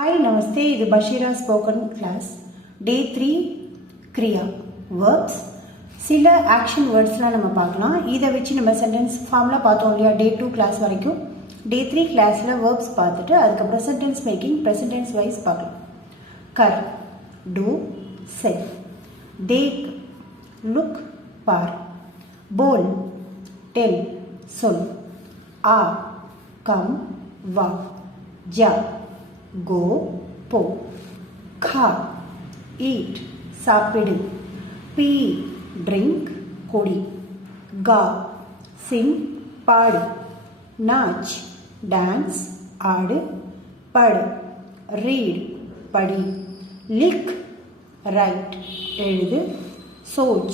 Hi, Namaste. This is Bashira spoken class. Day 3 Kriya verbs. சில action வேர்ட்ஸ்லாம் நம்ம பார்க்கலாம். இதை வச்சு நம்ம சென்டென்ஸ் ஃபார்ம்லாம் பார்த்தோம் இல்லையா டே 2 கிளாஸ் வரைக்கும். டே 3 கிளாஸில் வேர்ப்ஸ் பார்த்துட்டு அதுக்கப்புறம் சென்டென்ஸ் மேக்கிங் ப்ரெசன்டென்ஸ் வைஸ் பார்க்கலாம். கர், டூ, செட், தேக், லுக், பார், போல், டெல், சொல், ஆ, கம், வா, ஜா, go, po, kha, eat, சாப்பிடு, pee, drink, குடி, ga, sing, பாடு, நாச், dance, ஆடு, படு, read, படி, lick, write, எழுது, सोच,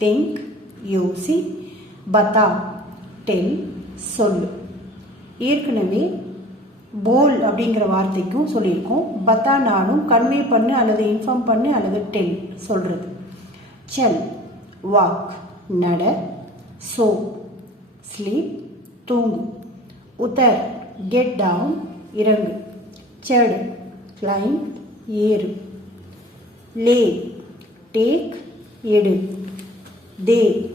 think, யோசி, பத்தா, tell, சொல்லு. ஏற்கனவே போல் அப்படிங்கிற வார்த்தைக்கும் சொல்லியிருக்கோம். பத்தானாலும் கன்வே பண்ணு அல்லது இன்ஃபார்ம் பண்ணு அல்லது டெல் சொல்கிறது. செல், வாக், நட, சோ, ஸ்லீப், தூங்கு, உத்தர், கெட் டவுன், இறங்கு, செட், கிளைம், ஏறு, லே, டேக், எடு, தே,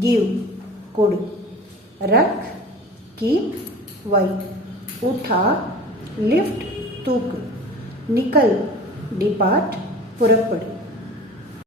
கிவ், கொடு, ரக், கீப், வை, उठा, लिफ्ट, तूक, निकल, डिपार्ट, पुरपड़.